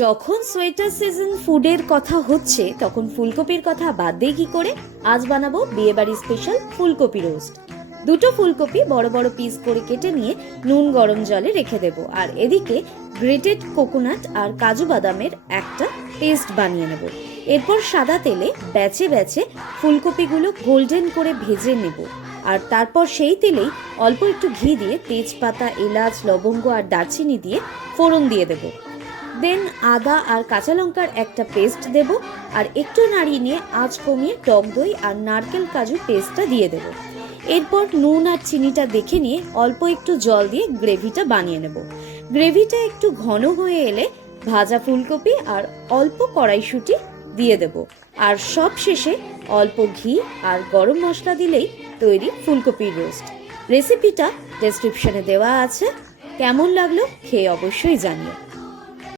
যখন sweater season ফুডের কথা হচ্ছে তখন ফুলকপির কথা বাদ দিয়ে কি করে। আজ বানাবো বিয়েবাড়ি স্পেশাল ফুলকপি রোস্ট। দুটো ফুলকপি বড় বড় পিস করে কেটে নিয়ে নুন গরম জলে রেখে দেব, আর এদিকে গ্রেটেড কোকোনাট আর কাজু বাদামের একটা পেস্ট বানিয়ে নেব। এরপর সাদা তেলে ব্যাচে ব্যাচে ফুলকপিগুলো গোল্ডেন করে ভেজে নেব, আর তারপর সেই তেলেই অল্প একটু ঘি দিয়ে তেজপাতা, এলাচ, লবঙ্গ আর দারচিনি দিয়ে ফোড়ন দিয়ে দেব। দেন আদা আর কাঁচা লঙ্কার একটা পেস্ট দেব, আর একটু নাড়িয়ে নিয়ে আঁচ কমিয়ে টক দই আর নারকেল কাজু পেস্টটা দিয়ে দেব। এরপর নুন আর চিনিটা দেখে নিয়ে অল্প একটু জল দিয়ে গ্রেভিটা বানিয়ে নেব। গ্রেভিটা একটু ঘন হয়ে এলে ভাজা ফুলকপি আর অল্প কড়াইশুঁটি দিয়ে দেব, আর সব শেষে অল্প ঘি আর গরম মশলা দিলেই তৈরি ফুলকপির রোস্ট। রেসিপিটা ডেসক্রিপশনে দেওয়া আছে। কেমন লাগলো খেয়ে অবশ্যই জানিও।